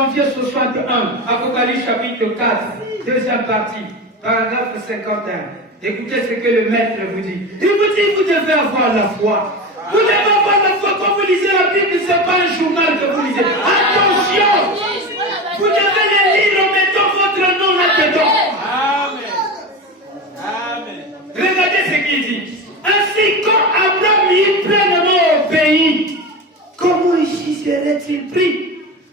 janvier 61, Apocalypse chapitre 4, deuxième partie, paragraphe 51. Écoutez ce que le maître vous dit. Il vous dit, vous devez avoir la foi. Vous devez avoir la foi. Quand vous lisez la Bible, ce n'est pas un journal que vous lisez. Attention! Vous devez les lire en mettant votre nom là-dedans. Amen. Amen. Regardez ce qu'il dit. Ainsi, quand Abraham y pleinement au pays, comment ici serait-il pris?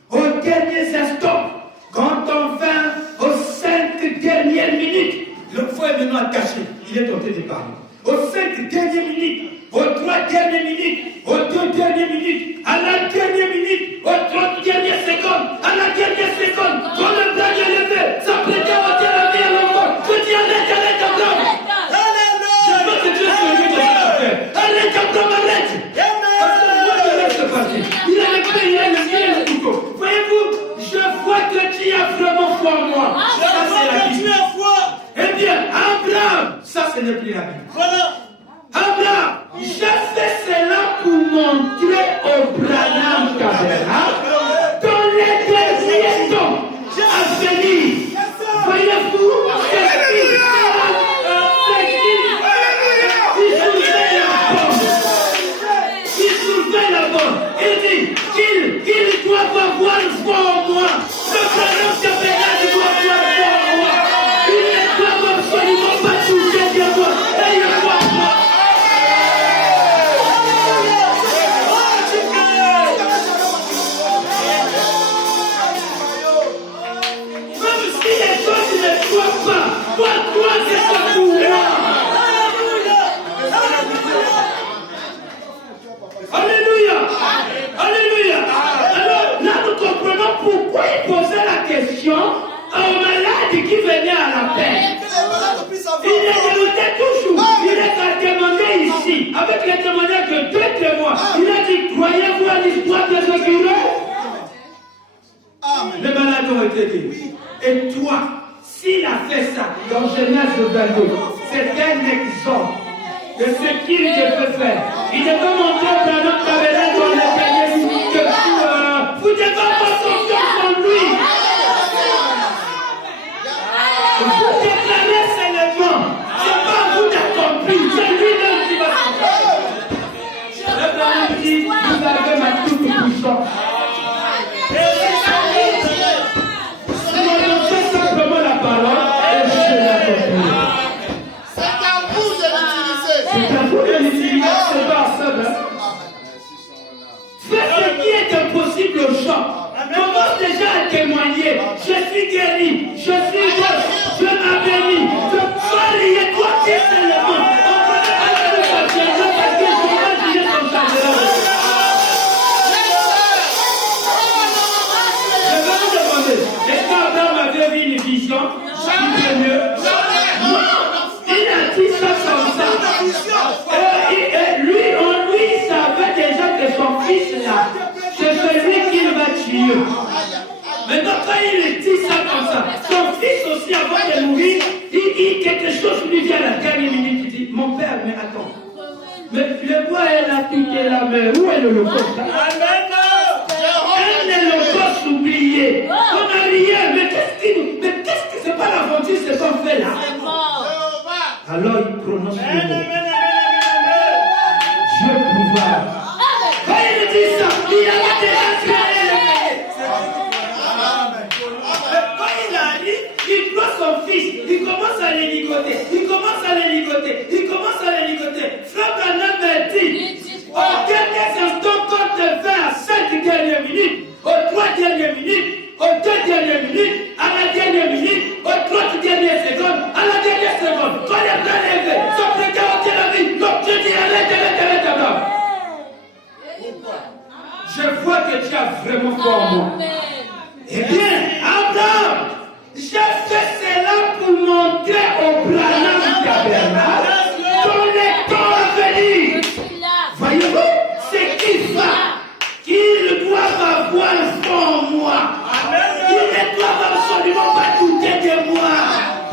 Aux derniers instants, quand on vint aux 5 dernières minutes, le feu est maintenant attaché, il est tenté de parler. Aux 5 dernières minutes, aux 3 dernières minutes, aux 2 dernières minutes, à la dernière minute, aux 30 dernières secondes, à la dernière seconde, quand le bras est levé, s'apprêtait à ôter la vie à l'enfant. Je dis arrête, Abraham. Je veux que Dieu se lève dans cette affaire. Arrête, Abraham, arrête. Il a le pain, il a le couteau. Voyez-vous, je vois que tu as vraiment foi en moi. Ça, c'est la Bible. Eh bien, Abraham, ça, ce n'est plus la Bible. Voilà. Abraham, j'ai fait cela pour montrer au Branham Tabernacle dans les derniers temps à venir. Voyez-vous, ils doivent avoir foi en moi. Le Branham Tabernacle doit avoir foi en moi. Ils ne doivent absolument pas toucher de moi. Ayez foi en moi. Même si les autres ne croient pas, moi, toi, c'est ça pour moi. Alléluia. Alléluia. Alors, là, nous comprenons pourquoi il posait la question au malade qui venait à la paix. Il est demandé toujours. Il est demandé ici, avec les témoignages de 2 témoins. Il a dit, croyez-vous à l'histoire de ce guérison? Les malades ont été guéris. Et toi, s'il a fait ça dans Genèse 22, c'est un exemple de ce qu'il devait faire. Il devait montrer dans notre tabernacle dans les derniers minutes que vous devez avoir confiance en lui. Vous déclarez seulement. C'est pas vous d'accomplir, c'est lui-même qui va s'accomplir. Le Branham dit, vous avez ma toute puissance. Si on fait simplement la parole, et je l'accomplis. Fais ce qui est impossible aux gens. Commence déjà à témoigner. Je suis guéri, je suis gauche, je m'abénis. Je parle, toi qui es le monde. On va aller le passer parce que je vais dire comme ça. Je vais vous demander, est-ce qu'Abraham avait vu une vision? Il a dit ça comme ça. Et lui, il savait déjà que son fils là, c'est celui qu'il va tuer. Maintenant, quand il dit ça comme ça, son fils aussi, avant de mourir, quelque chose lui vient à la dernière minute. Il dit, mon père, mais attends. Mais le bois est là, tout est là, mais où est l'Holocauste? Un Holocauste oublié. On n'a rien, mais qu'est-ce que c'est pas l'aventure, c'est qu'on fait là? Alors il prononce le mot. Dieu pouvoir. Quand il dit ça, il a déjà créé. Quand il arrive, il prend son fils, il commence à les ligoter, Frère Branham m'a dit, aux derniers instants, quand tu vas à 5 dernières minutes, aux 3 dernières minutes, aux 2 dernières minutes, à la dernière minute, aux 30 dernières secondes, à la dernière seconde, quand les bras levés, s'apprêter à ôter la vie, donc je dis arrête, Abraham. Je vois que tu as vraiment foi en moi. Eh bien, Abraham, j'ai fait cela pour montrer au Branham Tabernacle dans les temps à venir. Voyez-vous, c'est qu'il va, qu'ils doivent avoir foi en moi. Ils ne doivent absolument pas douter de moi.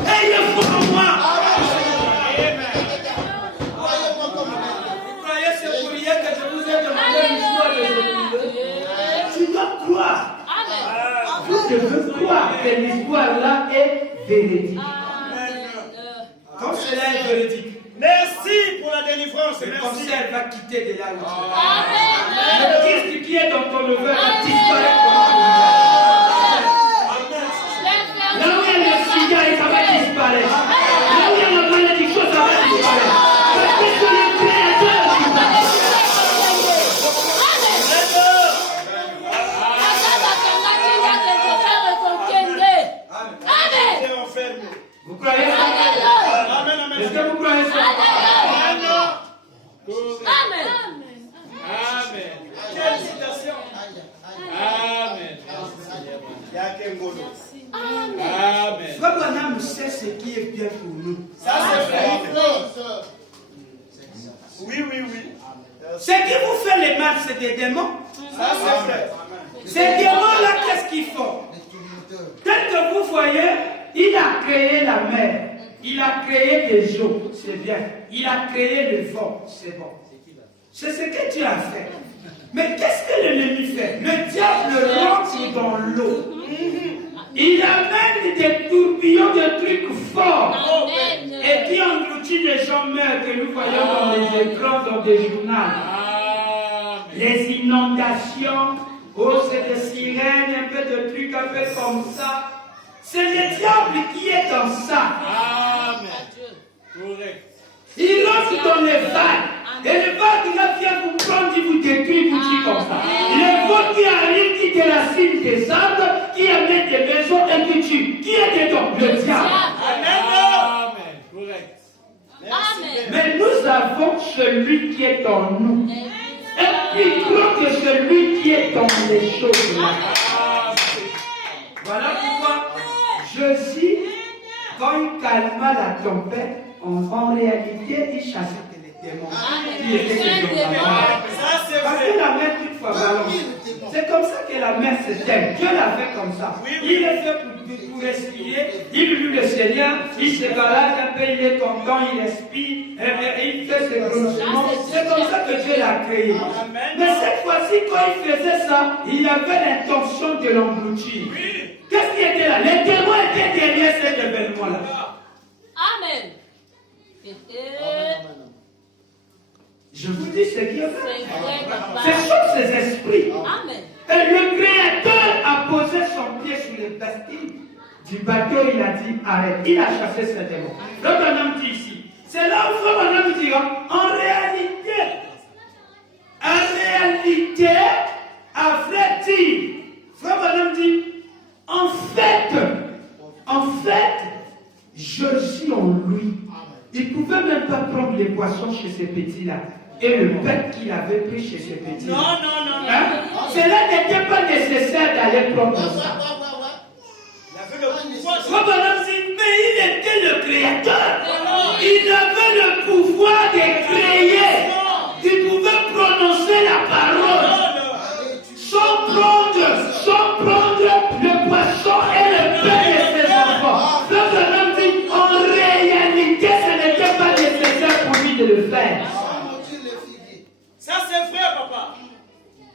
Ayez foi en moi. Vous croyez ce courrier que je vous ai demandé l'histoire de ce. Tu dois croire. croire que l'histoire-là est véridique. Comme cela est véridique. Merci pour la délivrance. Et comme Merci. ça, elle va quitter de là où tu es. Le Christ qui est dans ton neveu va disparaître comme ça. Là où il y a le sida, ça va disparaître. Là où il y a la malédiction, ça va disparaître. Parce que c'est le Créateur qui va. Vous croyez ça? Amen, amen. Est-ce que vous croyez ça? Amen. Amen. Quelle citation. Amen. Amen. Frère Branham sait ce qui est bien pour nous. Ça c'est vrai. Oui, oui, oui. Ce qui vous fait les mal, c'est des démons. Ça c'est vrai. Ces démons-là, qu'est-ce qu'ils font? Tel que vous voyez, il a créé la mer. Il a créé des eaux, c'est bien. Il a créé le vent, c'est bon. C'est ce que Dieu a fait. Mais qu'est-ce que l'ennemi fait? Le diable rentre dans l'eau. Il amène des tourbillons de trucs forts. Et qui engloutit les gens meurent que nous voyons dans les écrans, dans des journaux. Les inondations, c'est des sirènes, un peu de trucs, un peu comme ça. C'est le diable qui est dans ça. Amen. Correct. Il rentre dans les vagues. Et les vagues là viennent vous prendre, il vous détruit, vous dit comme ça. Les vents qui arrivent, qui déracinent des arbres, qui amènent des maisons et qui tuent. Qui est dedans? Le diable. Amen. Correct. Amen. Mais nous avons celui qui est en nous. Et plus grand que celui qui est dans les choses là. Voilà pourquoi Jésus, quand il calma la tempête, en réalité, il chassait les démons. Qui étaient ces démons. Ça c'est Parce que vrai. la mer, toutefois, balance. C'est comme ça que la mer se tème. Dieu l'a fait comme ça. Il est fait pour respirer. Il loue le Seigneur. Il se balade un peu, il est content, il respire. Il fait ses prononcements. C'est comme ça que Dieu l'a créé. Mais cette fois-ci, quand il faisait ça, il avait l'intention de l'engloutir. Qu'est-ce qui était là? Les démons étaient derrière cet événement-là. Amen. Je vous dis ce qui est vrai. C'est vrai, papa. Ce sont ces esprits. Amen. Et le Créateur a posé son pied sur les bastions du bateau. Il a dit arrête. Il a chassé ces démons. Frère Branham dit ici. C'est là où Frère Branham dira en réalité, à vrai dire, Frère Branham dit en fait, je suis en lui. Il ne pouvait même pas prendre les poissons chez ces petits-là. Et le bête qu'il avait pris chez ces petits-là. Non. Hein? Cela n'était pas nécessaire d'aller prendre ça. Il avait le pouvoir. Frère Branham dit, mais il était le créateur. Il avait le pouvoir de créer. Il pouvait prononcer la parole. Sans prendre le poisson et le pain de ses enfants. Frère Branham dit, en réalité, ce n'était pas nécessaire pour lui de le faire. Ça c'est vrai, papa.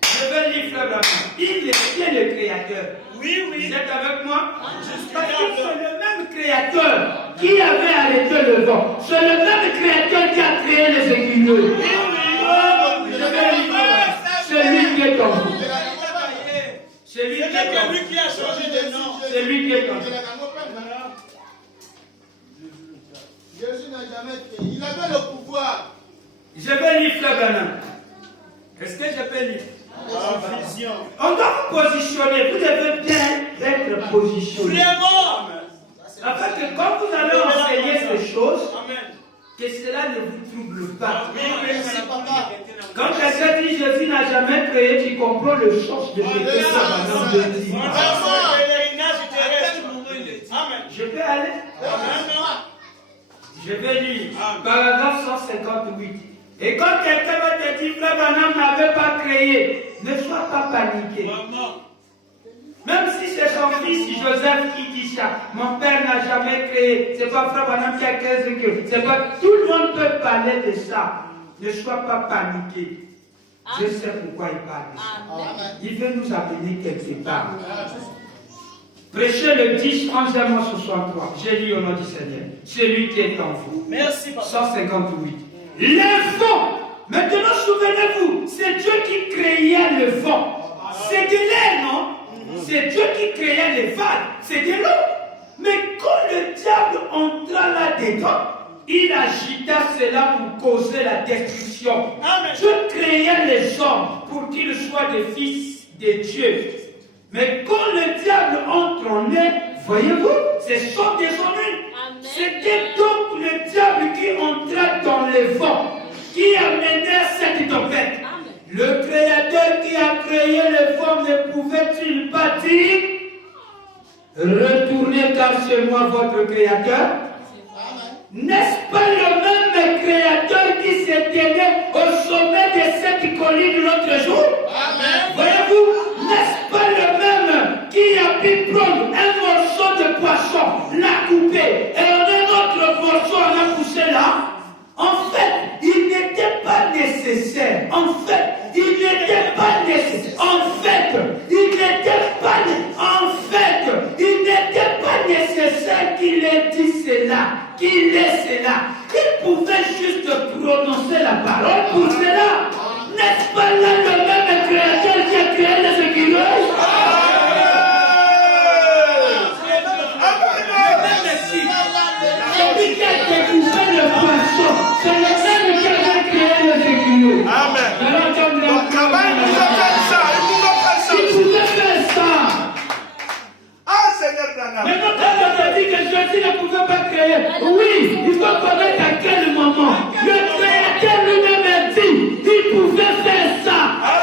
Je veux lire Frère Branham. Il est le créateur. Oui, Vous oui. êtes avec moi? Je suis Parce que c'est d'accord. le même créateur qui avait arrêté le vent. C'est le même créateur qui a créé les aiguilleux. Je vais lire Frère Branham. C'est lui qui est en vous. C'est lui qui C'est est en lui vous. qui a changé de nom. C'est lui qui est en vous. Jésus n'a jamais créé. Il avait le pouvoir. Je vais lire Frère Branham. Est-ce que je peux lire? Vision. On doit vous positionner. Vous devez bien être positionné. Vraiment. Afin que quand vous allez enseigner ces choses, Amen. que cela ne vous trouble pas. Oui, oui, papa. Quand quelqu'un dit Jésus n'a jamais créé, tu comprends le sens de ce que Frère Branham veut dire. On va faire le pèlerinage terrestre. Amen. Je peux aller? Amen. Je vais lire paragraphe 158. Et quand quelqu'un va te dire Frère Branham n'avait pas créé, ne sois pas paniqué. Maman. Même si c'est son fils Joseph qui dit ça, mon père n'a jamais créé, c'est pas Frère Branham qui a créé ce que, c'est pas, tout le monde peut parler de ça. Ne sois pas paniqué. Je sais pourquoi il parle de ça. Amen. Il veut nous amener quelque part. Prêchez le 10, 11e 63. J'ai lu au nom du Seigneur. Celui qui est en vous. Merci, papa. 158. Le vent. Maintenant, souvenez-vous, c'est Dieu qui créait le vent. C'est de l'air, non? C'est Dieu qui créait les vagues. C'est de l'eau. Mais quand le diable entra là-dedans, il agita cela pour causer la destruction. Amen. Dieu créait les hommes pour qu'ils soient des fils de Dieu. Mais quand le diable entre en eux, voyez-vous, ce sont des hommes. C'était donc le diable qui entra dans les vents, qui amenait cette tempête. Amen. Le Créateur qui a créé les vents ne pouvait-il pas dire retournez car c'est moi votre Créateur? N'est-ce pas le même Créateur qui s'est tenu au sommet de cette colline l'autre jour? Voyez-vous, n'est-ce pas le même qui a pu prendre un morceau de poisson, l'a coupé, et un autre morceau en a poussé là? En fait, il n'était pas nécessaire. En fait, il n'était pas nécessaire. En fait, il n'était pas nécessaire qu'il ait dit cela, qu'il ait cela. Il pouvait juste prononcer la parole pour cela. N'est-ce pas là le même Créateur qui a créé les écureuils? Celui qui a découvert le poisson, c'est le même qui a créé les écureuils. Amen. Donc, Kaba, il pouvait faire ça. Il pouvait faire ça. Ah, Seigneur Branham. Maintenant, quand on a dit que Jésus ne pouvait pas créer, oui, il faut connaître à quel moment. Le Créateur lui-même a dit, il pouvait faire ça.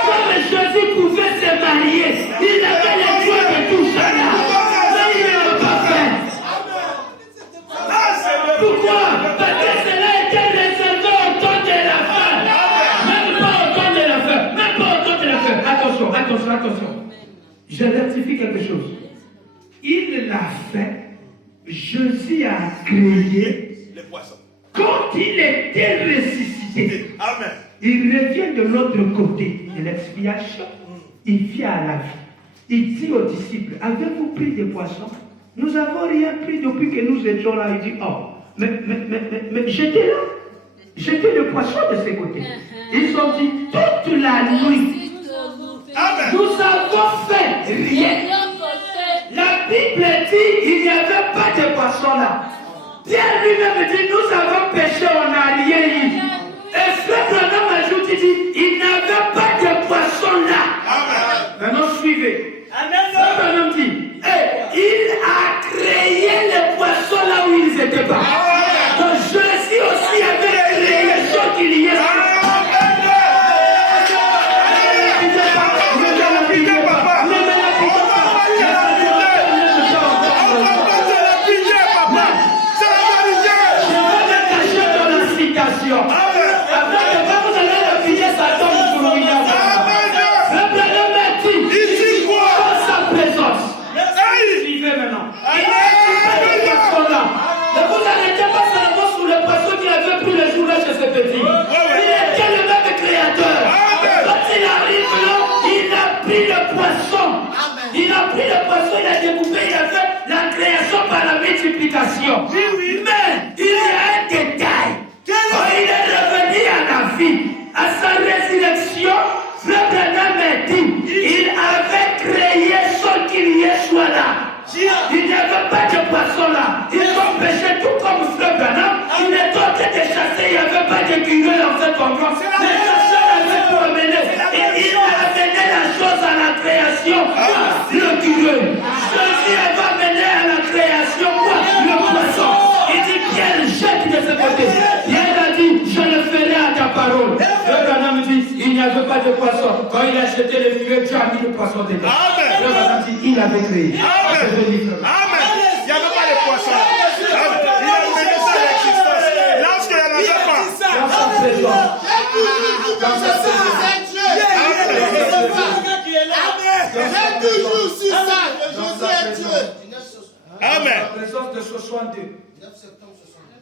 Comme Jésus pouvait se marier, il avait les droits de tout cela. Mais il ne l'a pas fait. Pourquoi? Parce que cela était réservé au temps de la fin. Même pas au temps de la fin. Même pas au temps de la fin. Attention. Je rectifie quelque chose. Il l'a fait. Jésus a créé Les poissons. quand il était ressuscité. Amen. Il revient de l'autre côté de l'expiation. Il vient à la vie. Il dit aux disciples, avez-vous pris des poissons? Nous n'avons rien pris depuis que nous étions là. Il dit, oh, mais j'étais là. J'étais le poisson de ces côtés. Ils ont dit, toute la nuit, Amen. nous avons fait rien. La Bible dit, il n'y avait pas de poisson là. Pierre lui-même dit, nous avons péché, on n'a rien eu. Et Frère Branham ajoute, il dit, il n'y avait pas de poisson là. Amen. Maintenant, suivez. Amen. Frère Branham dit, il a créé les poissons là où ils n'étaient pas. Donc Jésus aussi avait créé ce qu'il y a. Il a pris le poisson, il a découpé, il a fait la création par la multiplication. Mais il y a un détail. Quand il est revenu à la vie, à sa résurrection, Frère Branham a dit, il avait créé ce qu'il y ait soit là. Il n'y avait pas de poisson là. Ils ont pêché tout comme Frère Branham. Il est en train de chasser, il n'y avait pas d'écureuil en cet endroit. Les chasseurs avaient promené. Et il a amené la chose à la création. L'écureuil. Jésus avait amené à la création quoi? Le poisson. Il dit Pierre jette de ce côté. Pierre a dit je le ferai à ta parole. Frère Branham dit il n'y avait pas de poisson. Quand il a jeté le filet, Dieu a mis le poisson dedans. Frère Branham dit il avait créé. Amen. Il n'y avait pas de poissons. Il a amené ça à l'existence. Lorsqu'il n'y en avait pas. Dans sa présence. Dans sa présence. J'ai toujours su ça, que Jésus est Dieu. Amen. Dans sa présence de 62.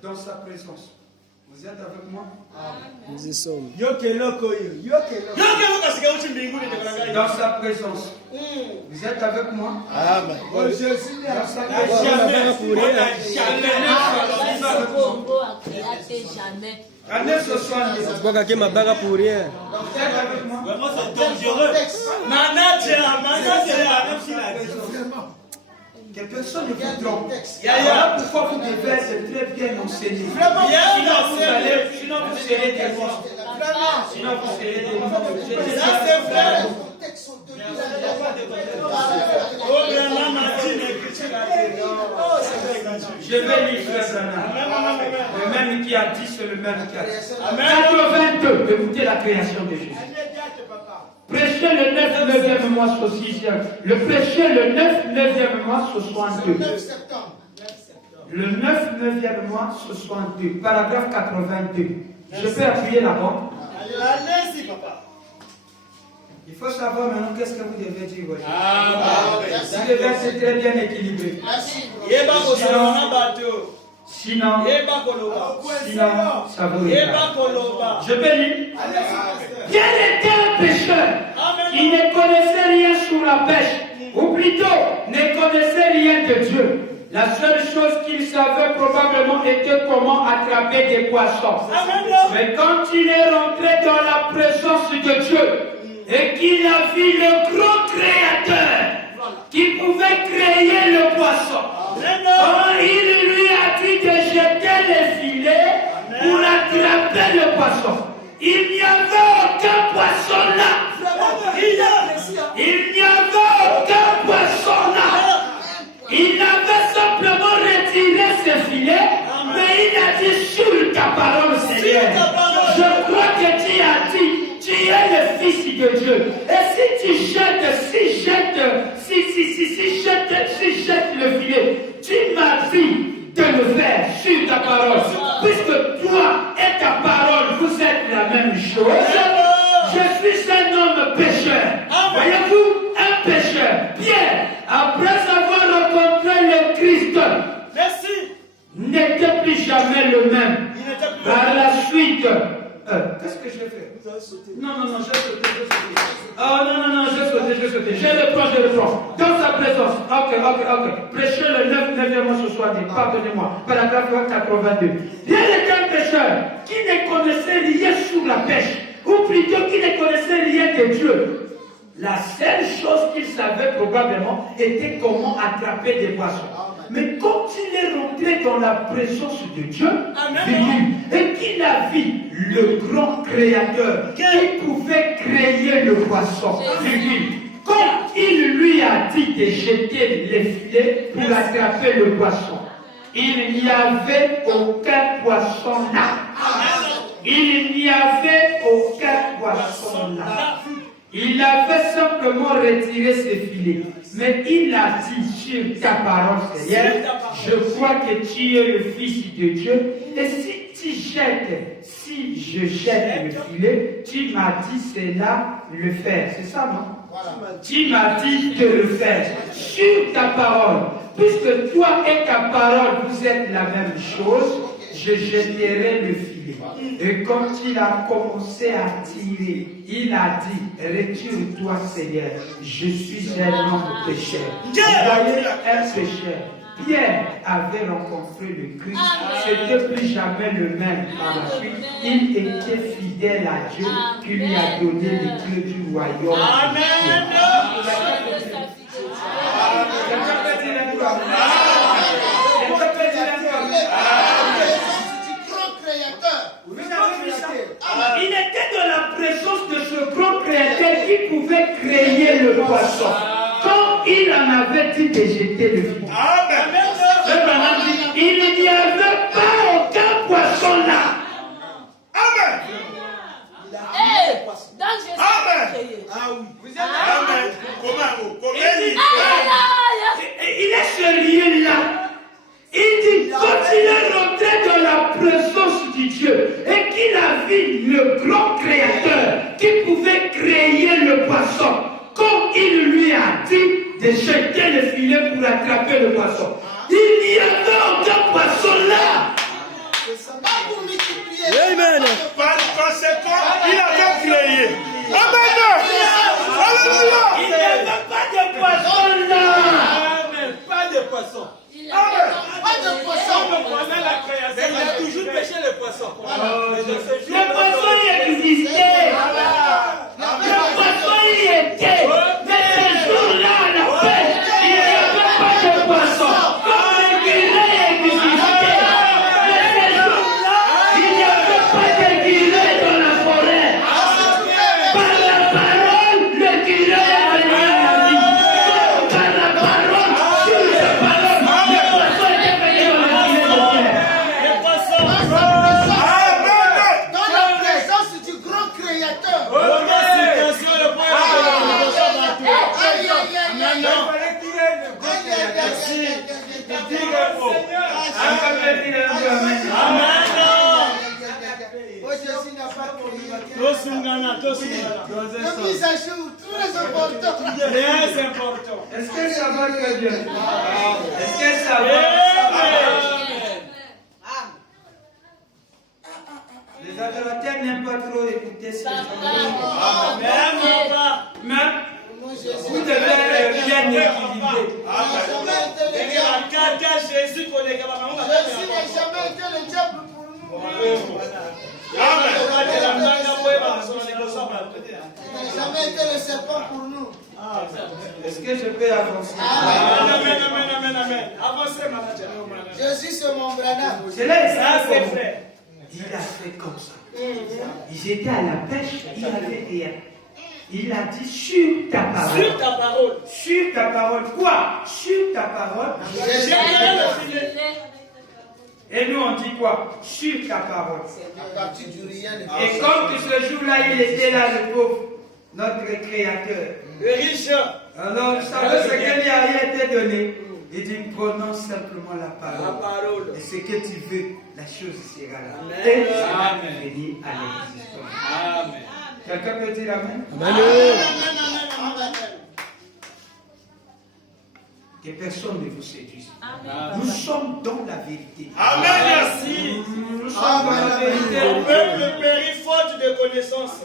Dans sa présence. Vous êtes avec moi? Nous y sommes. Dans sa présence. Vous êtes avec moi? Amen. Dans sa présence. Congo a créé jamais. Année 70. Pas qu'à ma bague pour rien. Vous êtes avec moi? Vraiment, c'est dangereux. Manager. Que personne ne vous trompe. Voilà pourquoi vous devez être très bien enseigné. Sinon vous serez des monstres. Sinon vous serez des monstres. Je vais lire frère Zana. Le même qui a dit, c'est le même qui a dit. 82, écoutez la création de Jésus. Prêchez le 9e mois sur 6e. Le prêchez le 9e mois sur 62. Le 9e mois sur 62. Paragraphe 82. Je peux appuyer là-bas. Allez-y, papa. Il faut savoir maintenant qu'est-ce que vous devez dire. Vous devez être très bien équilibré. Sinon, ça vous regarde. Je peux lire. Bien était un pécheur qui ne connaissait rien sur la pêche, ou plutôt ne connaissait rien de Dieu. La seule chose qu'il savait probablement était comment attraper des poissons. Mais quand il est rentré dans la présence de Dieu et qu'il a vu le grand créateur qui pouvait créer le poisson, quand il lui a dit de jeter les filets pour attraper le poisson, il n'y avait aucun poisson là. Il n'y avait aucun poisson là. Il avait simplement retiré ses filets, mais il a dit sur ta parole, Seigneur. Je crois que tu as dit, tu es le Fils de Dieu. Et si tu jettes, si jettes le filet, tu m'as dit de le faire sur ta parole. Puisque toi et ta parole, vous êtes la même chose. Je suis un homme pécheur. Voyez-vous, un pécheur. Pierre, après avoir rencontré le Christ, n'était plus jamais le même. Par la suite, qu'est-ce que je vais faire? Non, j'ai sauté. Oh non, j'ai sauté. Je le prends. Dans sa présence. Ok. Prêchez le 9e mois ce soir. Pardonnez-moi. Paragraphe 82. Bien était un pécheur qui ne connaissait rien sur la pêche, ou plutôt qui ne connaissait rien de Dieu. La seule chose qu'il savait probablement était comment attraper des poissons. Mais quand il est rentré dans la présence de Dieu, et qu'il a vu le grand créateur qui pouvait créer le poisson, quand il lui a dit de jeter les filets pour attraper le poisson, il n'y avait aucun poisson là. Il n'y avait aucun poisson là. Il avait simplement retiré ses filets. Mais il a dit sur ta parole, Seigneur, je crois que tu es le Fils de Dieu. Et si je jette le filet, tu m'as dit c'est là le faire. C'est ça, non? Tu m'as dit de le faire sur ta parole. Puisque toi et ta parole, vous êtes la même chose, je jetterai le filet. Et quand il a commencé à tirer, il a dit, retire-toi Seigneur, je suis un homme pécheur. Vous voyez, un pécheur. Pierre avait rencontré le Christ, c'était plus jamais le même par la suite. Il était fidèle à Dieu qui lui a donné les clés du royaume. Amen. Il était dans la présence de ce grand créateur qui pouvait créer le poisson. Quand il en avait dit de jeter le filet, il n'y avait pas aucun poisson là. Amen. Il est sérieux là. Il dit, quand il est rentré dans la présence du Dieu et qu'il a vu le grand créateur qui pouvait créer le poisson, quand il lui a dit de jeter le filet pour attraper le poisson, il n'y avait aucun poisson là. Amen. Par conséquent, il avait créé. Amen. Alléluia. Il n'y avait pas de poisson là. Amen. Pas de poisson. Pas de poisson. Pendant la création, il a toujours pêché les poissons. Le poisson y existait. Le poisson y était. Mais ce jour-là, à la pêche, il n'y avait pas de poisson. Comme l'écureuil existait. Mais ce jour-là, il n'y avait pas d'écureuil dans la forêt. Par la parole, l'écureuil est venu à la vie. Par la parole, sur la parole, le poisson est venu à la vie. Les poissons. Dans la présence du grand créateur. Aïe, aïe, aïe, aïe, aïe. Oh, Jésus n'a pas crié. Le mise à jour, très important. Très important. Est-ce que ça va que Dieu? Est-ce que ça va? Les adorateurs n'aiment pas trop écouter ce que mais vous devez bien équilibrer. Jésus Jésus n'a jamais été le diable pour nous. Il n'a jamais été le serpent pour nous. Est-ce que je peux avancer? Amen. Avancez, manager. Jésus, c'est mon Branham. C'est là, Ça, c'est vrai. il a fait comme ça. Ils étaient à la pêche, il avait rien. Il a dit sur ta parole. Sur ta parole. Sur ta parole. Quoi? Sur ta parole. Et nous on dit quoi? Sur ta parole. À partir du rien. Et comme que ce jour-là, il était là, le pauvre, notre créateur. Le riche. Alors, ça veut ce qu'il n'y a rien été donné. Il dit, prononce simplement la La parole. parole. Et ce que tu veux, la chose sera là. Amen. Et ça va venir à l'existence. Amen. Quelqu'un peut dire Amen? Amen. Que personne ne vous séduise. Nous sommes dans la vérité. Amen. Merci. Nous sommes dans la vérité. Le peuple périt faute de connaissance.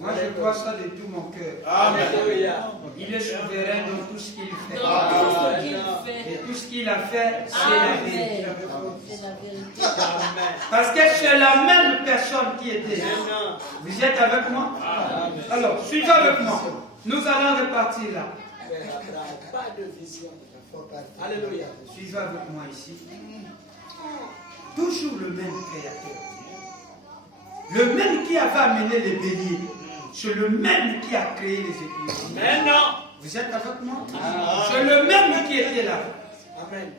Moi, je crois ça de tout mon cœur. Alléluia. Il est souverain dans tout ce qu'il fait. Dans tout ce qu'il fait. Et tout ce qu'il a fait, c'est la vérité. Amen. C'est la vérité. Amen. Parce que c'est la même personne qui était. Amen. Vous êtes avec moi? Alors, suivez avec moi. Nous allons repartir là. Pas de vision. Alléluia. Suivez avec moi ici. Toujours le même créateur. Le même qui avait amené les béliers. C'est le même qui a créé les écritures. Maintenant. Vous êtes avec moi? C'est le même qui était là. Amen.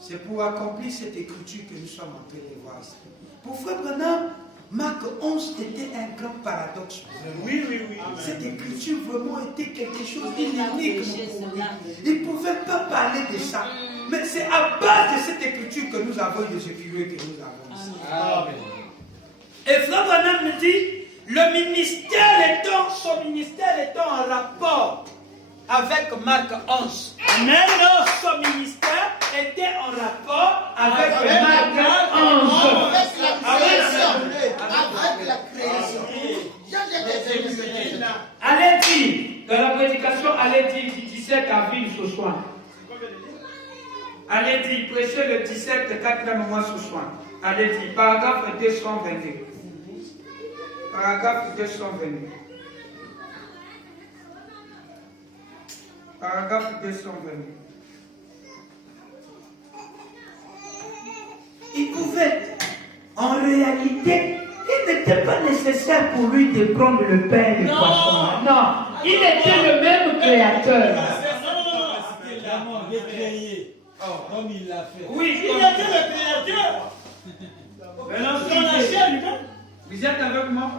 C'est pour accomplir cette écriture que nous sommes en train de voir ici. Pour Frère Branham, Marc 11 était un grand paradoxe. Oui. Cette écriture vraiment était quelque chose d'inénique. Il ne pouvait pas parler de ça. Mais c'est à base de cette écriture que nous avons les écritures que nous avons ici. Amen. Et Frère Branham me dit, son ministère étant en rapport avec Marc 11. Maintenant, son ministère était en rapport avec Marc 11. Avec la création. Allez dire, dans la prédication, allez dire du 17 avril ce soir. Allez dire, prêchez le 17 4e mois ce soir. Allez dire, paragraphe 222. Paragraphe 222. Paragraphe 222. Il pouvait, en réalité, il n'était pas nécessaire pour lui de prendre le pain et le poisson. Non, il était le même créateur. Il est créé. Comme il l'a fait. Oui, Il était le créateur. Maintenant, Dans la chair humaine. vous êtes avec moi?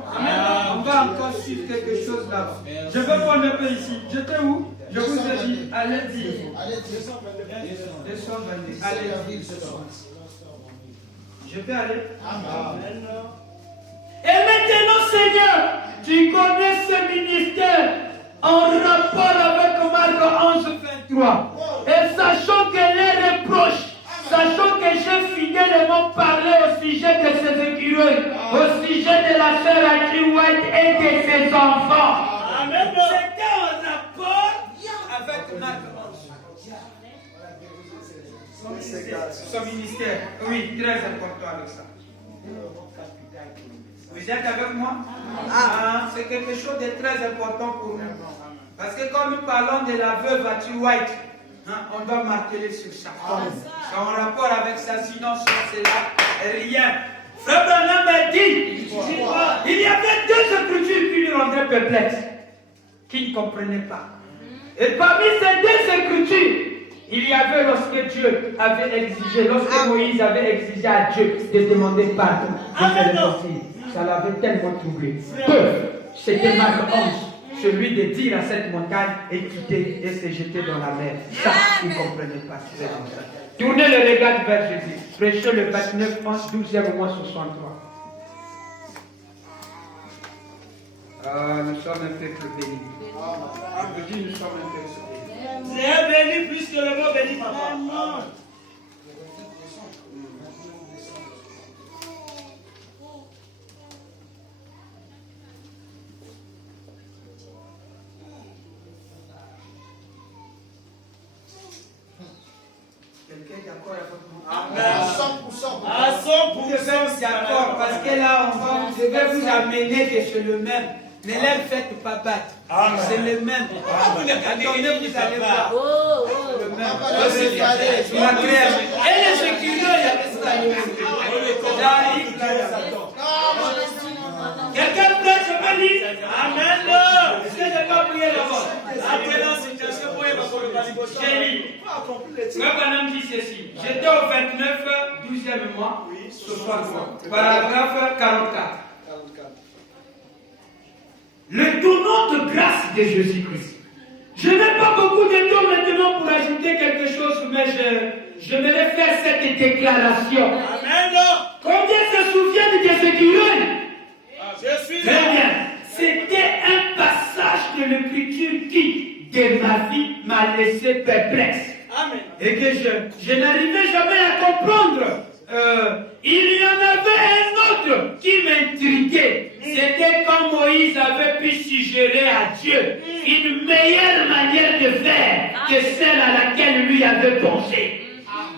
On va encore suivre quelque chose là-bas. Je vais prendre un peu ici. J'étais où? Je vous ai dit, allez dire. 222. Allez dire. Je peux aller? Et maintenant, Seigneur, tu connais ce ministère en rapport avec Marc 11, 23. Et sachant que les reproches, sachant que j'ai fidèle parlé au sujet de ses écureuils, au sujet de la sœur Andrew White et de ses enfants. Amen. C'était en rapport avec Marc 11. Son ministère, oui, très important avec ça. Vous êtes avec moi? C'est quelque chose de très important pour nous. Parce que quand nous parlons de la veuve Andrew White, on doit marteler sur ça. C'est en rapport avec ça, sinon sans cela, rien. Frère Branham a dit, il y avait deux écritures qui lui rendaient perplexe, qu'il ne comprenait pas. Et parmi ces deux écritures, il y avait lorsque Dieu avait exigé, lorsque Moïse avait exigé à Dieu de demander pardon. Ça l'avait tellement troublé. C'était Marc 11, celui de dire à cette montagne et quitter et se jeter dans la mer. Ça, il ne comprenait pas. Tournez le regard vers Jésus. Prêchez le 29, 11, 12e mois 63. Nous sommes un peuple béni. Je vous dis, nous sommes un peuple béni. C'est béni plus que le mot béni, papa. Quelqu'un est d'accord avec moi? Amen. À 100%. Vous devez être d'accord parce que là, je vais vous amener que c'est le même. Ne les faites pas battre. C'est le même. Attendez, vous allez voir. Le même. Et les écrivains, il y a quelqu'un prêche, je peux lire? Amen. Est-ce que je n'ai pas prié d'abord? J'ai lu. Frère Branham dit ceci. J'étais au 29, 12e mois, 63. Paragraphe 44. Le tournant de grâce de Jésus-Christ. Je n'ai pas beaucoup de temps maintenant pour ajouter quelque chose, mais je vais faire cette déclaration. Amen. Combien se souviennent de ce écrivain? Je suis Très bien. C'était un passage de l'écriture qui, de ma vie, m'a laissé perplexe. Amen. Et que je n'arrivais jamais à comprendre. Il y en avait un autre qui m'intriguait. C'était quand Moïse avait pu suggérer à Dieu une meilleure manière de faire que celle à laquelle lui avait pensé.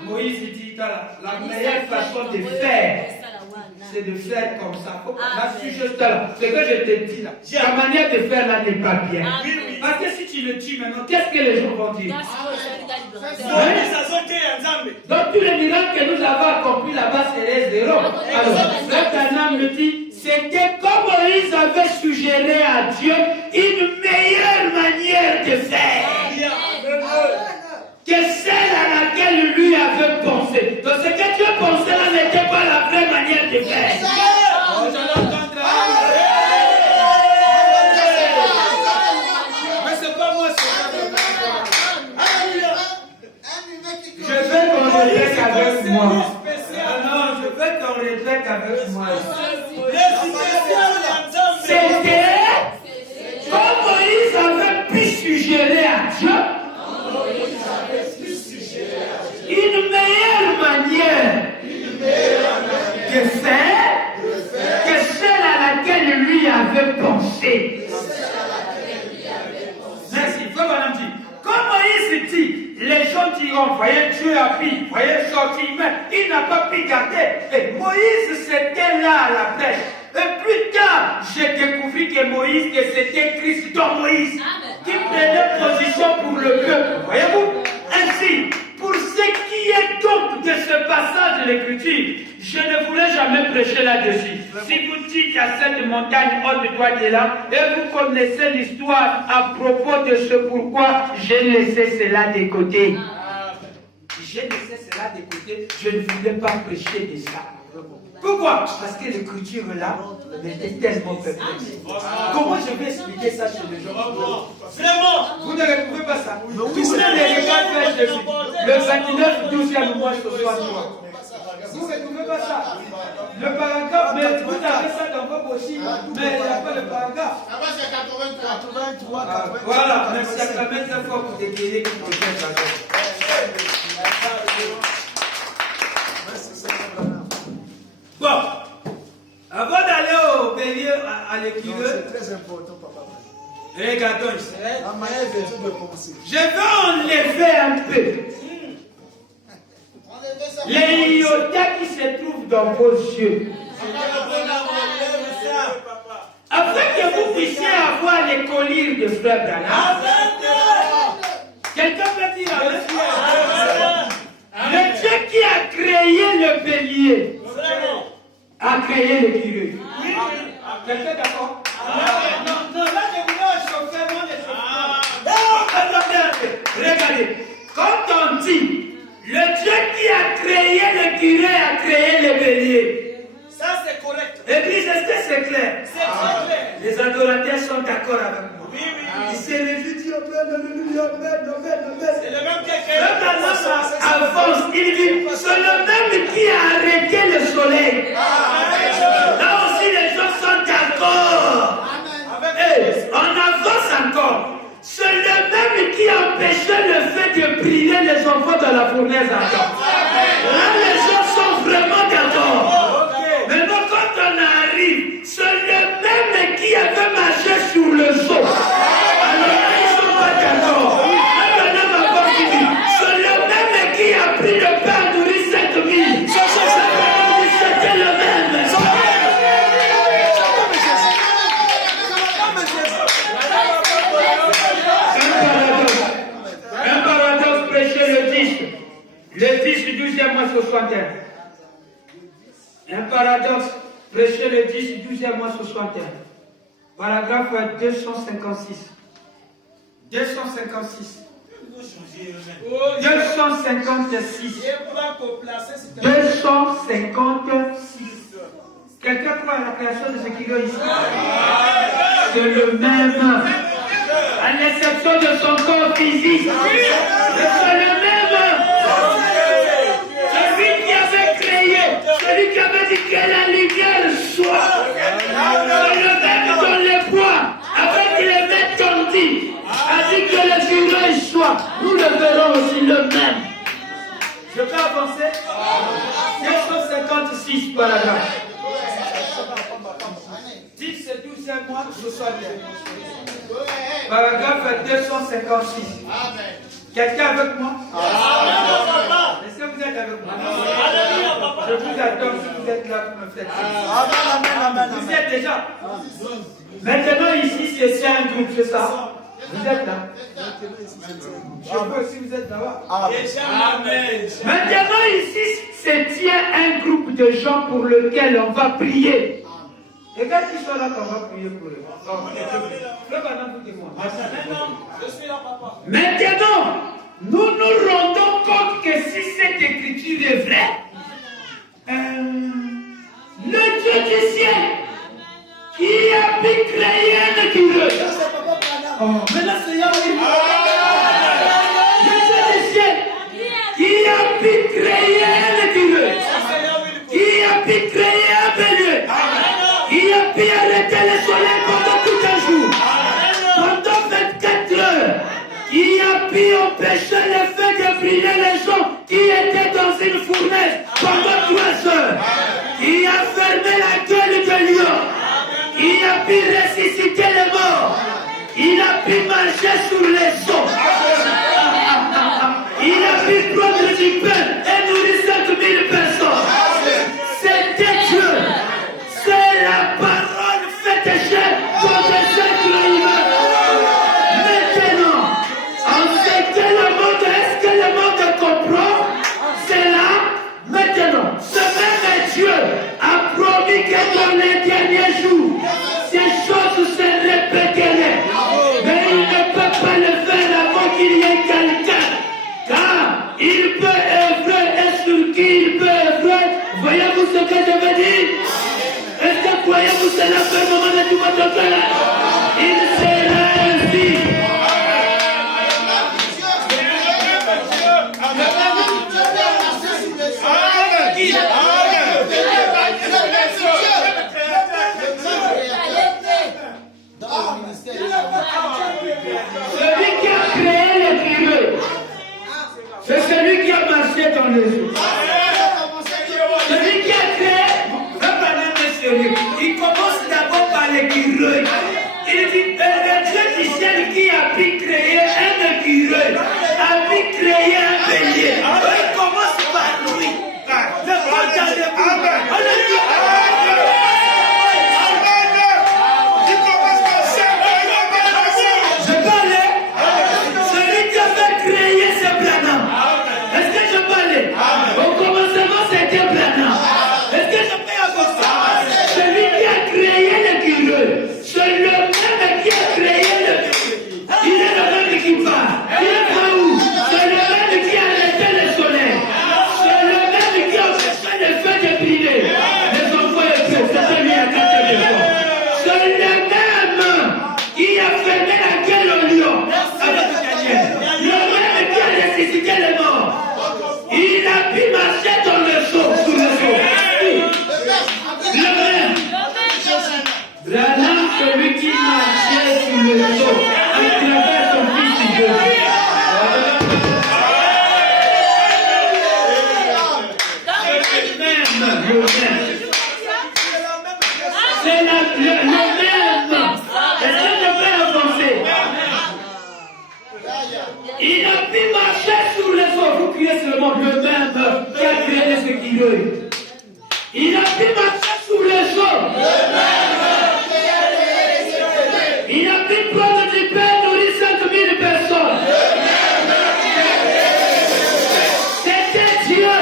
Moïse dit, la meilleure façon de faire, c'est de faire comme ça. Ce que je te dis là, ta manière de faire là n'est pas bien. Parce que si tu le dis maintenant, qu'est-ce que les gens vont dire? Donc tous les miracles que nous avons accomplis là-bas, c'est les zéros. Alors, Frère Branham me dit, c'était comme Moïse avait suggéré à Dieu une meilleure manière de faire que celle à laquelle lui avait pensé. Donc ce que Dieu pensait là n'était pas la vraie manière de faire. Mais c'est pas moi, je veux qu'on regrette avec moi. Non, je veux qu'on regrette avec moi. C'était comme Moïse avait pu suggérer à Dieu une meilleure manière de faire que celle à laquelle lui avait pensé. Merci. Frère Branham dit, comme Moïse dit, les gens diront, voyez, Dieu a pris, voyez, sorti, mais il n'a pas pu garder. Et Moïse, c'était là à la pêche. Et plus tard, j'ai découvert que Moïse, que c'était Christ dans Moïse, qui prenait position pour le peuple. Voyez-vous? Ainsi, pour ce qui est donc de ce passage de l'Écriture, je ne voulais jamais prêcher là-dessus. Si vous dites à cette montagne, on ne doit de là, et vous connaissez l'histoire à propos de ce pourquoi j'ai laissé cela de côté. J'ai laissé cela de côté, je ne voulais pas prêcher de ça. Pourquoi? Parce que l'écriture là m'était tellement perplexe. Comment je vais expliquer ça chez les gens? Vraiment? Vous ne retrouvez pas ça? Tous les regards vers Jésus. Le 29, 12e mois, 63. Vous ne retrouvez pas ça? Le paragraphe, mais vous avez ça dans vos aussi, mais il n'y a pas le paragraphe. Là-bas, c'est 83. Voilà, mais c'est la même fois pour décrire qui projette la chose. Regardons ici. Je veux enlever un peu les iotas qui se trouvent dans vos yeux. Afin que vous puissiez avoir les colliers de frère Branham. Quelqu'un peut dire amen? Le Dieu qui a créé le bélier a créé le curé. Quelqu'un d'accord? Non, là je voulais chauffer mon échauffement. Regardez, quand on dit le Dieu qui a créé le curé a créé le bélier. Ça c'est correct. Église, est-ce que c'est clair? C'est très clair. Les adorateurs sont d'accord avec moi. Oui. Ils se réjouissent, disent amen, alléluia, amen. C'est le même quelqu'un. Le Branham avance, il dit, c'est le même qui a arrêté le soleil. Là aussi les gens sont d'accord. On avance encore. C'est le même qui empêchait le fait de brûler les enfants dans la fournaise ardente. Là les gens sont vraiment d'accord. Maintenant quand on arrive, c'est le même qui avait marché sur le sol. Alors là ils sont pas d'accord. C'est le même qui a pris le pain nourri 7000. C'était le même. Un paradoxe prêché le 10 du 12e mois 61. Un paradoxe prêché le 10 du 12e mois 61. Paragraphe 256. 256. 256. 256. Quelqu'un croit à la création de ce qui est ici? C'est le même. À l'exception de son corps physique. C'est le même. Celui qui avait créé, celui qui avait dit que la lumière soit. C'est le même dans les bois. Avec les mains tondies. A dit que le fureur soit. Nous le verrons aussi le même. Je peux avancer? 256 paragraphes. 10 et 12e mois, 61. Paragraphe 256. Quelqu'un avec moi? Est-ce que vous êtes avec moi? Je vous attends si vous êtes là pour me faire signe. Vous êtes déjà? Maintenant ici c'est un groupe, c'est ça? Vous êtes là? Je veux si vous êtes là-bas. Maintenant ici se tient un groupe de gens pour lequel on va prier. Et quand ils sont là, on va prier pour eux. Maintenant, nous nous rendons compte que si cette écriture est vraie, le Dieu du ciel qui a pu créer le Dieu. Maintenant, c'est Yahweh. Le Dieu du ciel qui a pu créer le Dieu. Qui a pu créer un bélier. Qui a pu arrêter le soleil pendant tout un jour. Pendant 24 heures. Qui a pu empêcher le fait de brûler les gens qui étaient dans une fournaise pendant 3 heures. Qui a fermé la gueule de lion. Qui a pu ressusciter les morts. Il a pu marcher sur les eaux. Il a pu prendre du pain et nourrir 5000 personnes. C'était Dieu. C'est la parole faite chair dans les êtres humains. Maintenant, on sait que le monde, est-ce que le monde comprend? C'est là, maintenant, ce même Dieu a promis que dans les derniers jours, ces choses se répéteraient. Mais il ne peut pas le faire avant qu'il y ait quelqu'un. Car il peut œuvrer et sur qui il peut œuvrer. Voyez-vous ce que je veux dire? Est-ce que croyez-vous cela fait le moment de tout votre cœur? Il sera ainsi. Celui qui a créé les fureux, c'est celui qui a marché dans les eaux. Celui qui a créé, il commence d'abord par les fureux. Il dit, le Dieu du créé un bélier. Il commence par lui. Je parlais. Celui qui a fait créer ce Branham. Est-ce que je parlais? Au commencement, c'était Branham. Est-ce que je peux avoir ça? Celui qui a créé le curieux. C'est le même qui a créé le curieux. Il est le même qui part. Il est pas où? C'est le même qui a arrêté le soleil. C'est le même qui a empêché le feu de briller. Les enfants et peu, c'était lui à 4 fois. C'est le même qui a fermé la gueule au lion avec Daniel. Le même qui a ressuscité les morts. Il a pu marcher dans le seau, sous le seau. Le même. Branham, celui qui marchait sous le seau, à travers son fils Dieu. Le même. C'est le même. Est-ce que je peux avancer? Il a pu marcher sur les eaux. Vous criez seulement le même qui a créé les écureuils. Il a pu marcher sur les eaux. Il a pu prendre du pain, nourrir 5000 personnes. C'était Dieu.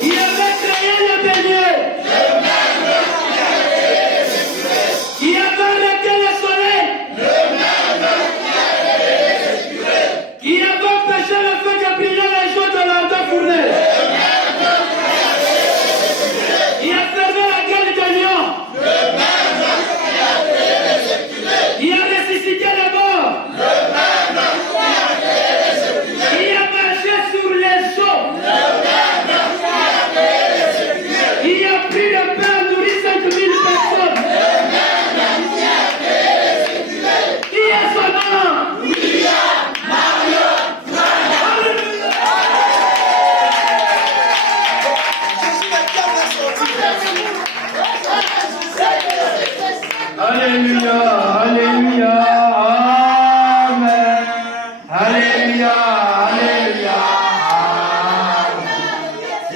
Il avait créé le bélier. Il avait arrêté le soleil. Il avait empêché le feu de briller les jours de la fournaise. Il a fermé la gueule de lion. Il a ressuscité les morts. Il a marché sur les eaux. Il a pris le pain, nourri 5000 personnes. Qui est son nom? Alléluia, alléluia, amen. Alléluia, alléluia, amen.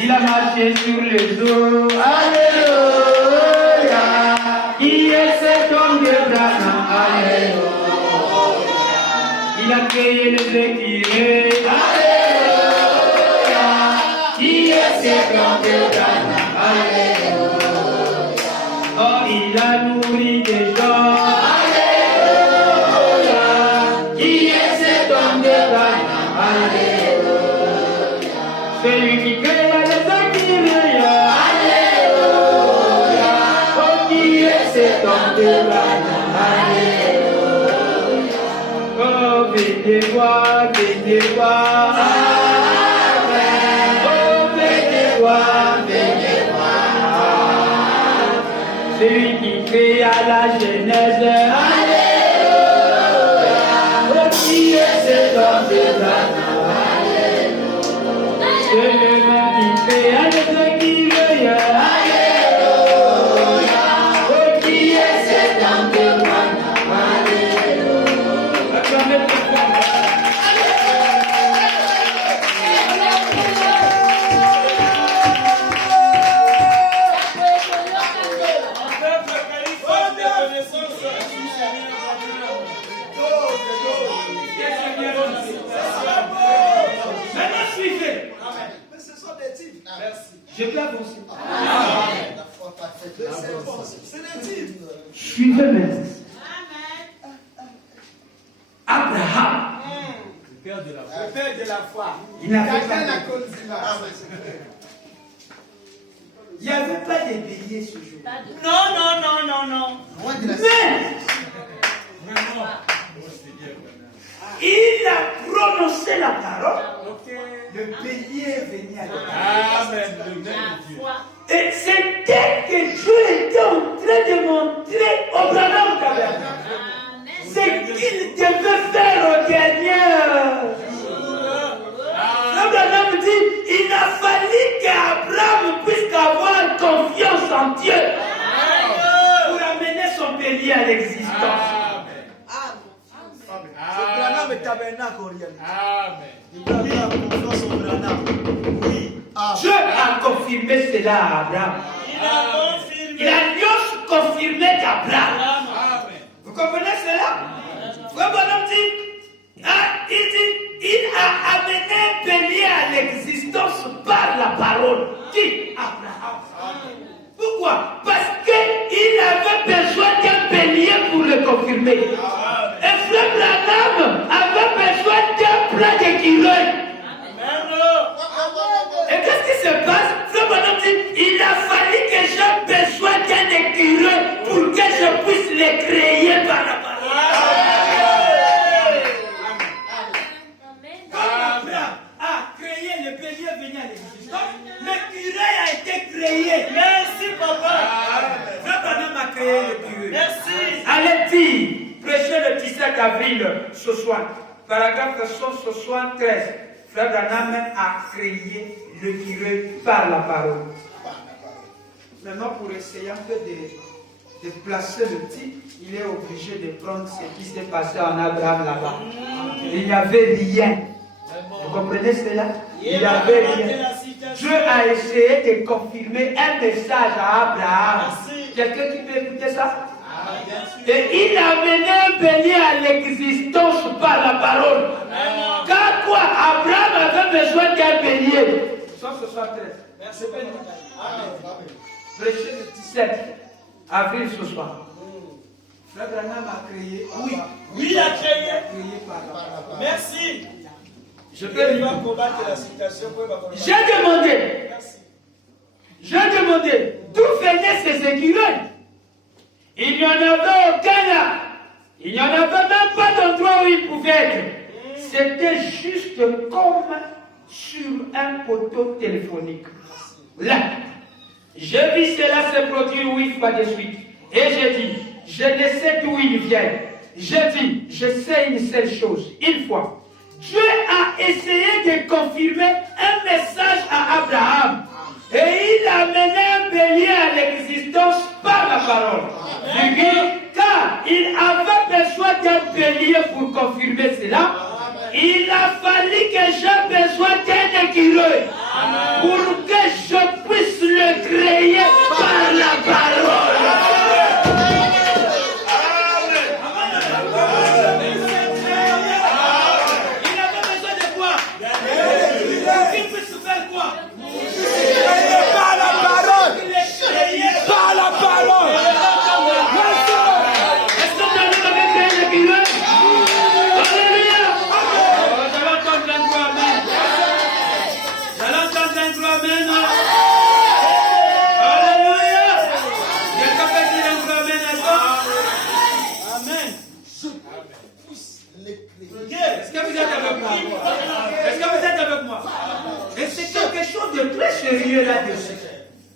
Il a marché sur les eaux, alléluia. Qui est cet homme de Branham, alléluia. Il a créé les écureuils, alléluia. Qui est cet homme de Branham, alléluia. Oh, il a nourri des gens. Alléluia. Qui est cet homme de Branham? Alléluia. Celui qui créa les écureuils. Alléluia. Oh, qui est cet homme de Branham? Alléluia. Oh, venez voir, venez voir. Amen. Oh, venez voir, venez voir. Celui qui créa la Genèse, alléluia. Oh, qui est cet homme de Branham, alléluia. C'est le même qui créa les écureuils, alléluia. Oh, qui est cet homme de Branham, alléluia. Acclamez le Seigneur. Maintenant, suivez. Je peux avancer. Suivez maintenant. Abraham. Le père de la foi. Il n'avait pas il n'y avait pas de bélier ce jour. Non. Mais il a prononcé la parole. Le bélier venait à Amen. Le même Dieu. et c'était que Dieu était en train de montrer au Branham Tabernacle ce qu'il devait faire au dernier. Le Branham dit il a fallu qu'Abraham puisse avoir confiance en Dieu pour amener son bélier à l'existence. Amen. le tabernacle oriental. Amen. Il doit avoir confiance au Branham. Oui. Dieu a confirmé cela à Abraham. Il a confirmé. Il a confirmé qu'Abraham. Amen. Vous comprenez cela? Frère Bonhomme dit, il a amené un bélier à l'existence par la parole. Qui? Abraham. Pourquoi? Parce qu'il avait besoin d'un bélier pour le confirmer. Et Frère Branham avait besoin d'un plat d'écureuil. Et qu'est-ce qui se passe? Frère Bonhomme dit, il a fallu que j'ai besoin d'un écureuil pour que je puisse le créer par la parole. Abraham a créé le bélier venu à l'existence. L'écureuil a été créé. Merci, papa. Frère Branham a créé l'écureuil. Merci. Allez dire, prêchez le 17 avril ce soir. Paragraphe 173. Frère Branham a créé l'écureuil par la parole. Maintenant, pour essayer un peu de placer le titre, il est obligé de prendre ce qui s'est passé en Abraham là-bas. Il n'y avait rien. Vous comprenez cela? Il n'y avait rien. Dieu a essayé de confirmer un message à Abraham. Quelqu'un qui peut écouter ça? Et il a amené un bélier à l'existence par la parole. Car quoi? Abraham avait besoin d'un bélier. 173. Merci. Prêcher le 17 avril ce soir. Frère Branham a créé. Oui, il a créé. Par la parole. Merci. Je peux lui combattre la citation. J'ai demandé d'où venaient ces écureuils. Il n'y en avait aucun là. Il n'y en avait même pas d'endroit où ils pouvaient être. C'était juste comme sur un poteau téléphonique. Là. J'ai vu cela se produire 8 fois de suite. Et j'ai dit, je ne sais d'où ils viennent. J'ai dit, je sais une seule chose. Une fois, Dieu a essayé de confirmer un message à Abraham. Et il a mené un bélier à l'existence par la parole. Car il avait besoin d'un bélier pour confirmer cela. Il a fallu que j'ai besoin d'un écureuil pour que je puisse le créer par la parole. Il avait besoin de quoi? Pour qu'il puisse faire quoi? Par la parole. Par la parole. Est-ce que vous avez créé l'écureuil? Alléluia. J'allais entendre un gros amen. Alléluia. Quelqu'un peut dire un gros amen à ça? Amen. Est-ce que vous êtes avec moi? Est-ce que vous êtes avec moi? Et c'est quelque chose de très sérieux là-dessus.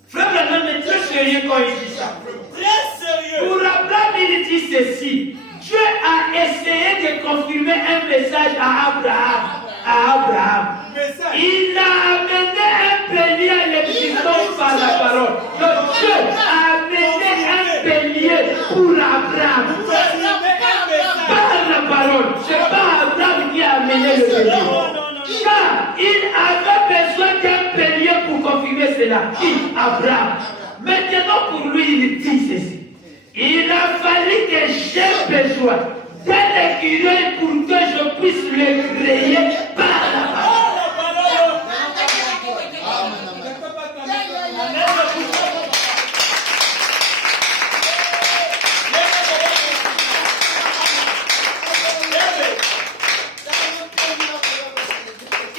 Frère Branham est très sérieux quand il dit ça. Très sérieux. Pour Abraham, il dit ceci. Dieu a essayé de confirmer un message à Abraham. Il a amené un bélier à l'existence par la parole. Donc Dieu a amené un bélier pour Abraham. Par la parole. Ce n'est pas Abraham qui a amené le bélier. Car il avait besoin d'un bélier pour confirmer cela. Qui? Abraham. Maintenant pour lui, il dit ceci. Il a fallu que j'ai besoin d'un écureuil pour que je puisse le créer par la parole.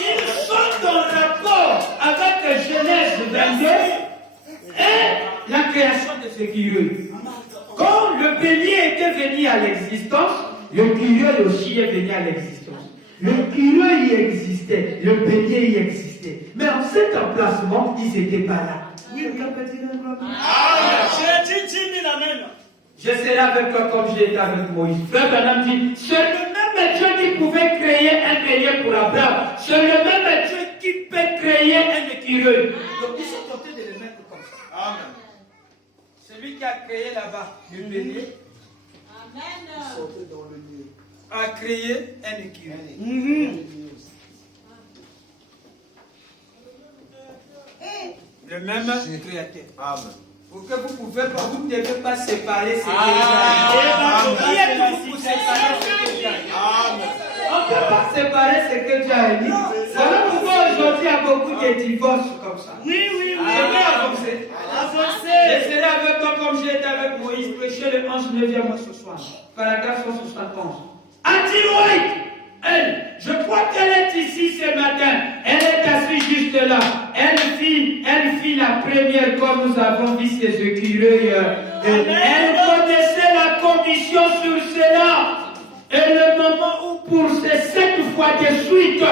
Ils sont en rapport avec Genèse 22 et la création de ce écureuil. Quand le bélier était venu à l'existence, le écureuil aussi est venu à l'existence. Le écureuil y existait, le bélier y existait. Mais en cet emplacement, ils n'étaient pas là. Oui, quelqu'un peut dire un gros amen? J'ai dit 10 000 amen. Je serai avec toi comme j'ai été avec Moïse. Frère Branham dit, c'est le même Dieu qui pouvait créer un bélier pour Abraham. C'est le même Dieu qui peut créer un écureuil. Donc ils sont tentés de le mettre comme ça. Amen. Celui qui a créé là-bas le bélier, Amen. Sortez dans le lieu. a créé un écurie. Le même créateur. Amen. Pour que vous ne devez pas séparer ce que Qui êtes-vous pour séparer ce que Dieu a dit? On ne peut pas séparer ce que Dieu a dit. Voilà pourquoi aujourd'hui il y a beaucoup de divorces comme ça. Oui. Je vais avancer. Je serai avec toi comme j'ai été avec Moïse, prêcher le 11 9e mois ce soir. Paragraphe 171. Antiloïde, elle, je crois qu'elle est ici ce matin. Elle est assise juste là. Elle fit la première comme nous avons vu ses écureuils. Elle connaissait la commission sur cela. Et le moment où pour ces 7 fois de suite,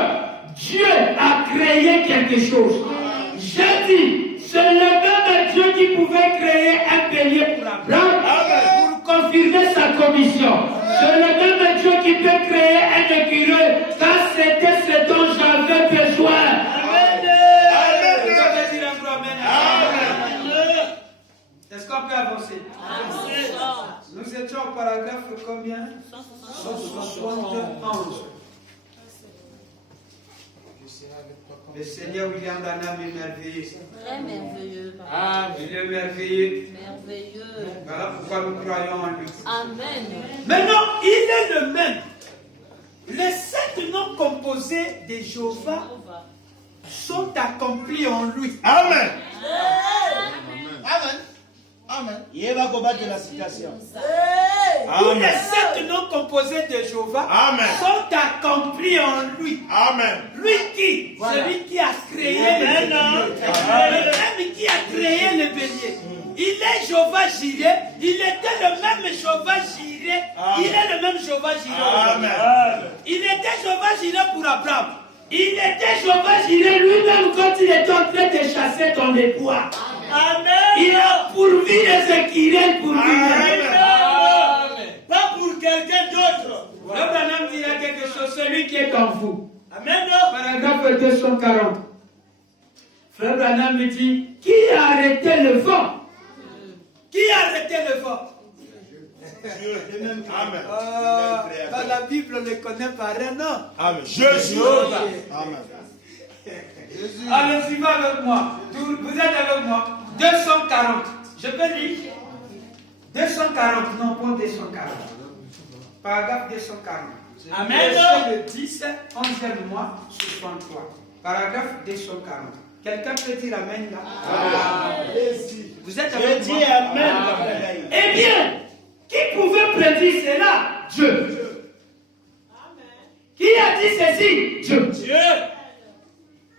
Dieu a créé quelque chose. J'ai dit, c'est le même Dieu qui pouvait créer un bélier pour Abraham pour confirmer sa commission. C'est le même Dieu qui peut créer un écureuil car c'était ce dont j'avais besoin. Est-ce qu'on peut avancer? Nous étions au paragraphe combien? 171. Le Seigneur William Branham est merveilleux. Très merveilleux. Il est merveilleux. Merveilleux. Voilà pourquoi nous croyons en lui. Amen. Maintenant, il est le même. Les 7 noms composés de Jéhovah sont accomplis en lui. Amen. Amen. Il va combattre la situation. Tous les 7 noms composés de Jéhovah sont accomplis en lui. Amen. Lui qui? Voilà. Celui qui a créé le bélier. Le même qui a créé le bélier. Il est Jéhovah Jireh. Il était le même Jéhovah Jireh. Il est le même Jéhovah Jireh. Amen. Il était Jéhovah Jireh pour Abraham. Il était Jéhovah Jireh lui-même quand il était en train de chasser ton époux. Amen. Il a pourvu les écureuils pour lui. Pas pour quelqu'un d'autre. Frère Branham dira quelque chose, celui qui est en vous. Amen. Paragraphe 240. Frère Branham me dit, qui a arrêté le vent? Qui a arrêté le vent? Amen. Dans la Bible, on ne connaît pas rien, non? Amen. Jésus. Amen. Allez, suivez avec moi. Vous êtes avec moi. 240. Je peux lire 240, non pas 240. Paragraphe 240. Amen. Le 10, 11e mois, 63. Paragraphe 240. Quelqu'un peut dire Amen là? Vous êtes avec Je moi? dis Amen. Eh bien, qui pouvait prédire cela? Dieu. Qui a dit ceci? Dieu. Dieu.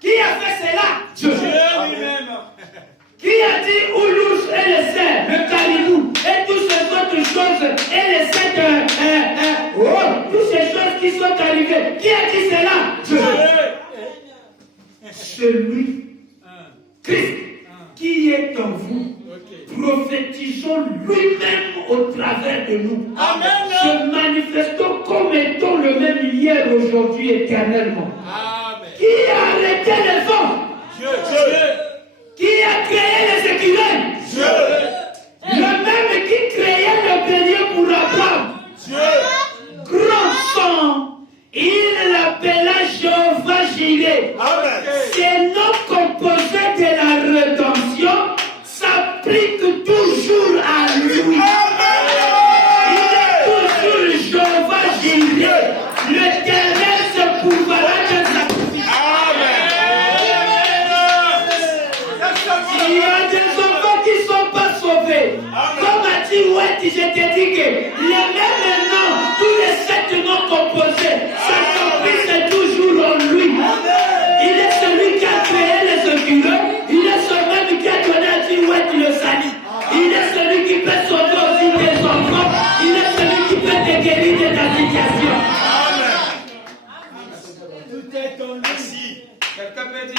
Qui a fait cela? Dieu. Dieu lui-même. Qui a dit Oulous et les cerfs, le caribou et toutes ces autres choses et les 7 toutes ces choses qui sont arrivées. Qui a dit cela? Dieu. Celui, Christ, qui est en vous, prophétisons lui-même au travers de nous. Amen. Se manifestons comme étant le même hier, aujourd'hui, éternellement. Qui a arrêté les vents? Dieu. Qui a créé les écureuils? Dieu. Le même qui créait le bélier pour Abraham. Grand sang, il l'appela Jéhovah Jireh. Amen. Ces noms composés de la rédemption s'appliquent toujours à lui. Il est toujours Jéhovah Jireh. L'Éternel se pourvoira de sa il y a des enfants qui ne sont pas sauvés. Comme a dit Ouette, je te dis que les